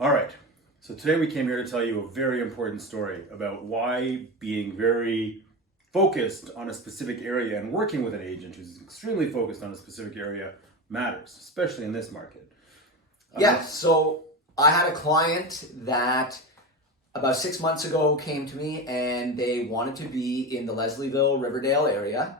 All right, so today we came here to tell you a very important story about why being very focused on a specific area and working with an agent who's extremely focused on a specific area matters, especially in this market. Yeah, so I had a client that about 6 months ago came to me and they wanted to be in the Leslieville, Riverdale area.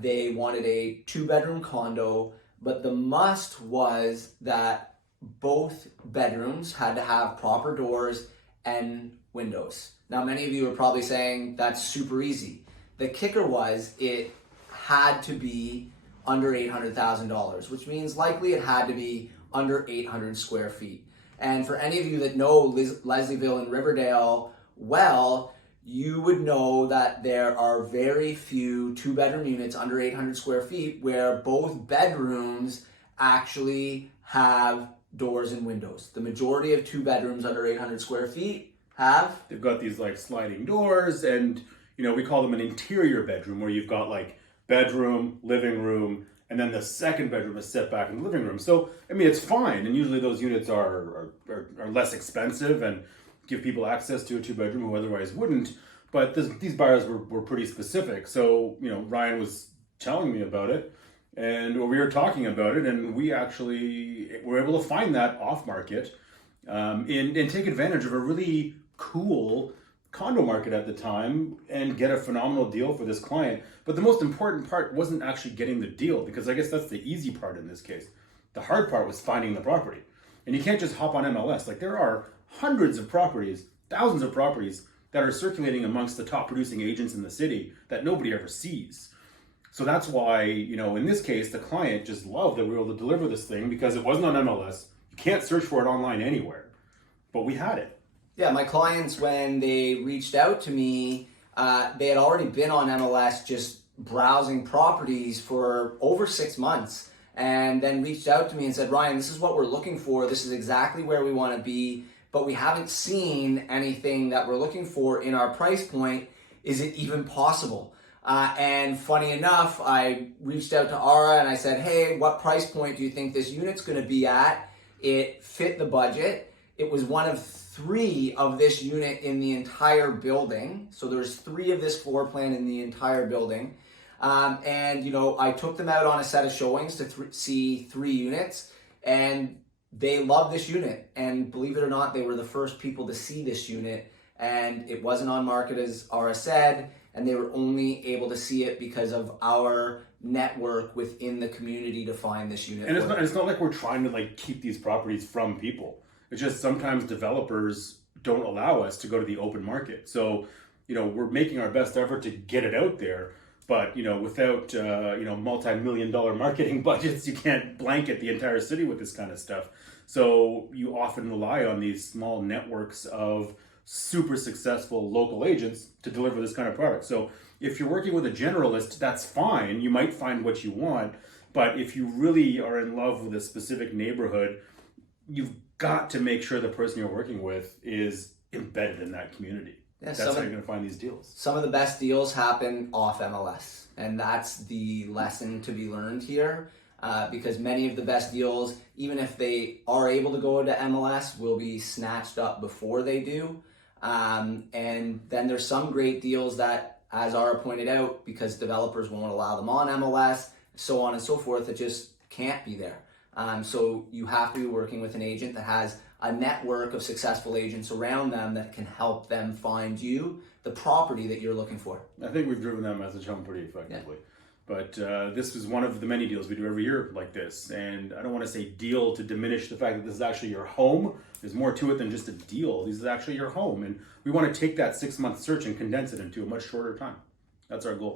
They wanted a 2-bedroom condo, but the must was that both bedrooms had to have proper doors and windows. Now, many of you are probably saying that's super easy. The kicker was it had to be under $800,000, which means likely it had to be under 800 square feet. And for any of you that know Leslieville and Riverdale well, you would know that there are very few 2-bedroom units under 800 square feet where both bedrooms actually have doors and windows. The majority of 2 bedrooms under 800 square feet have. They've got these like sliding doors, and we call them an interior bedroom, where you've got like bedroom, living room, and then the second bedroom is set back in the living room. So, I mean, it's fine. And usually those units are less expensive and give people access to a 2-bedroom who otherwise wouldn't. But these buyers were pretty specific. So, Ryan was telling me about it, and we were talking about it, and we actually were able to find that off market and take advantage of a really cool condo market at the time and get a phenomenal deal for this client. But the most important part wasn't actually getting the deal, because I guess that's the easy part in this case. The hard part was finding the property. And you can't just hop on MLS. Like, there are hundreds of properties, thousands of properties that are circulating amongst the top producing agents in the city that nobody ever sees. So that's why, in this case, the client just loved that we were able to deliver this thing, because it wasn't on MLS. You can't search for it online anywhere, but we had it. Yeah, my clients, when they reached out to me, they had already been on MLS just browsing properties for over 6 months, and then reached out to me and said, Ryan, this is what we're looking for. This is exactly where we want to be, but we haven't seen anything that we're looking for in our price point. Is it even possible? And funny enough, I reached out to Ara and I said, hey, what price point do you think this unit's going to be at? It fit the budget. It was one of 3 of this unit in the entire building. So there's 3 of this floor plan in the entire building. I took them out on a set of showings to see 3 units, and they loved this unit. And believe it or not, they were the first people to see this unit, and it wasn't on market, as Ara said, and they were only able to see it because of our network within the community to find this unit. And it's not like we're trying to keep these properties from people. It's just sometimes developers don't allow us to go to the open market. So, we're making our best effort to get it out there. But, without, multi-million-dollar marketing budgets, you can't blanket the entire city with this kind of stuff. So you often rely on these small networks of super successful local agents to deliver this kind of product. So if you're working with a generalist, that's fine. You might find what you want. But if you really are in love with a specific neighborhood, you've got to make sure the person you're working with is embedded in that community. Yeah, that's how you're going to find these deals. Some of the best deals happen off MLS, and that's the lesson to be learned here, because many of the best deals, even if they are able to go to MLS, will be snatched up before they do. And then there's some great deals that, as Ara pointed out, because developers won't allow them on MLS, so on and so forth, that just can't be there. So you have to be working with an agent that has a network of successful agents around them that can help them find you the property that you're looking for. I think we've driven that message home pretty effectively. Yeah. But this is one of the many deals we do every year like this. And I don't want to say deal to diminish the fact that this is actually your home. There's more to it than just a deal. This is actually your home. And we want to take that 6-month search and condense it into a much shorter time. That's our goal.